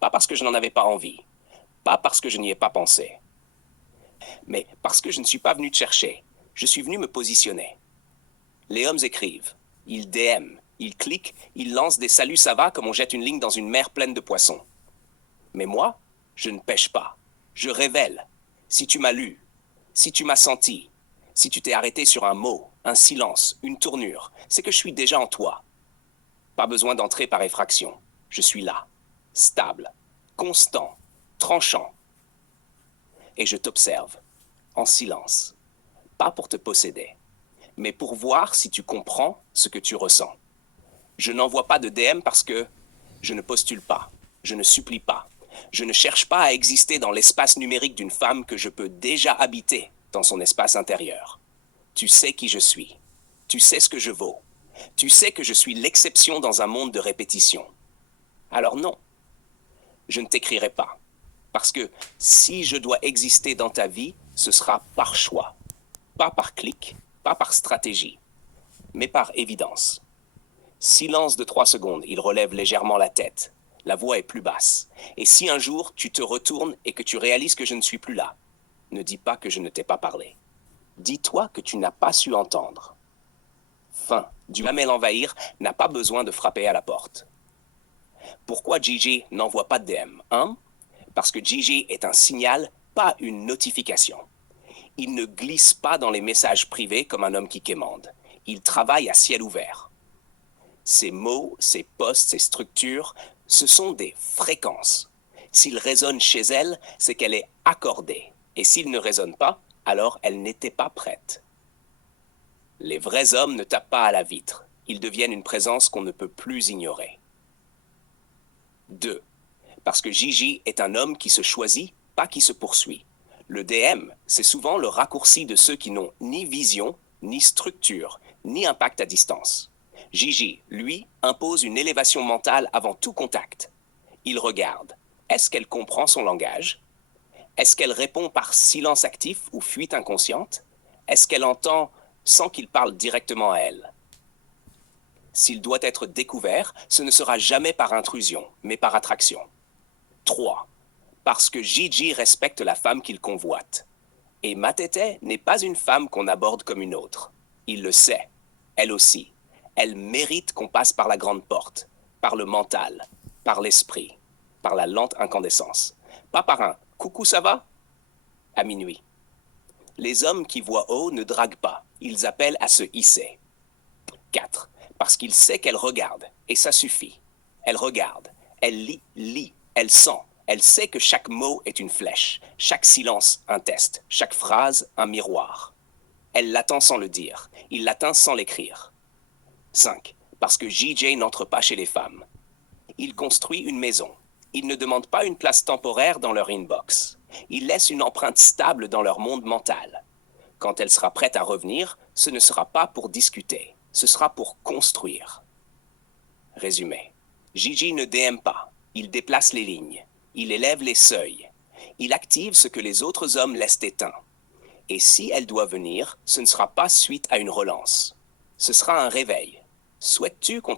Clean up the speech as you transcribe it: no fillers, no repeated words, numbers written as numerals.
Pas parce que je n'en avais pas envie, pas parce que je n'y ai pas pensé, mais parce que je ne suis pas venu te chercher. Je suis venu me positionner. Les hommes écrivent, ils DM, ils cliquent, ils lancent des saluts ça va comme on jette une ligne dans une mer pleine de poissons. Mais moi, je ne pêche pas. Je révèle. Si tu m'as lu, si tu m'as senti, si tu t'es arrêté sur un mot, un silence, une tournure, c'est que je suis déjà en toi. Pas besoin d'entrer par effraction. Je suis là, stable, constant, tranchant. Et je t'observe, en silence. Pas pour te posséder, mais pour voir si tu comprends ce que tu ressens. Je n'envoie pas de DM parce que je ne postule pas, je ne supplie pas. Je ne cherche pas à exister dans l'espace numérique d'une femme que je peux déjà habiter dans son espace intérieur. Tu sais qui je suis. Tu sais ce que je vaux. Tu sais que je suis l'exception dans un monde de répétition. Alors non, je ne t'écrirai pas. Parce que si je dois exister dans ta vie, ce sera par choix. Pas par clic, pas par stratégie, mais par évidence. Silence de 3 secondes, il relève légèrement la tête. La voix est plus basse. Et si un jour tu te retournes et que tu réalises que je ne suis plus là, ne dis pas que je ne t'ai pas parlé. Dis-toi que tu n'as pas su entendre. Fin. Du jamais l'envahir n'a pas besoin de frapper à la porte. Pourquoi Gigi n'envoie pas de DM, hein? Parce que Gigi est un signal, pas une notification. Il ne glisse pas dans les messages privés comme un homme qui quémande. Il travaille à ciel ouvert. Ces mots, ces postes, ces structures, ce sont des fréquences. S'ils résonnent chez elle, c'est qu'elle est accordée. Et s'ils ne résonnent pas, alors elle n'était pas prête. Les vrais hommes ne tapent pas à la vitre. Ils deviennent une présence qu'on ne peut plus ignorer. 2. Parce que Gigi est un homme qui se choisit, pas qui se poursuit. Le DM, c'est souvent le raccourci de ceux qui n'ont ni vision, ni structure, ni impact à distance. Gigi, lui, impose une élévation mentale avant tout contact. Il regarde. Est-ce qu'elle comprend son langage? Est-ce qu'elle répond par silence actif ou fuite inconsciente? Est-ce qu'elle entend sans qu'il parle directement à elle? S'il doit être découvert, ce ne sera jamais par intrusion, mais par attraction. 3. Parce que Gigi respecte la femme qu'il convoite. Et Matete n'est pas une femme qu'on aborde comme une autre. Il le sait. Elle aussi. Elle mérite qu'on passe par la grande porte, par le mental, par l'esprit, par la lente incandescence. Pas par un « coucou, ça va ?» à minuit. Les hommes qui voient haut ne draguent pas. Ils appellent à se hisser. 4. Parce qu'il sait qu'elle regarde, et ça suffit. Elle regarde, elle lit, elle sent. Elle sait que chaque mot est une flèche, chaque silence un test, chaque phrase un miroir. Elle l'attend sans le dire, il l'atteint sans l'écrire. 5. Parce que JJ n'entre pas chez les femmes. Il construit une maison. Il ne demande pas une place temporaire dans leur inbox. Il laisse une empreinte stable dans leur monde mental. Quand elle sera prête à revenir, ce ne sera pas pour discuter, ce sera pour construire. Résumé. Gigi ne DM pas, il déplace les lignes, il élève les seuils, il active ce que les autres hommes laissent éteint. Et si elle doit venir, ce ne sera pas suite à une relance. Ce sera un réveil. Souhaites-tu qu'on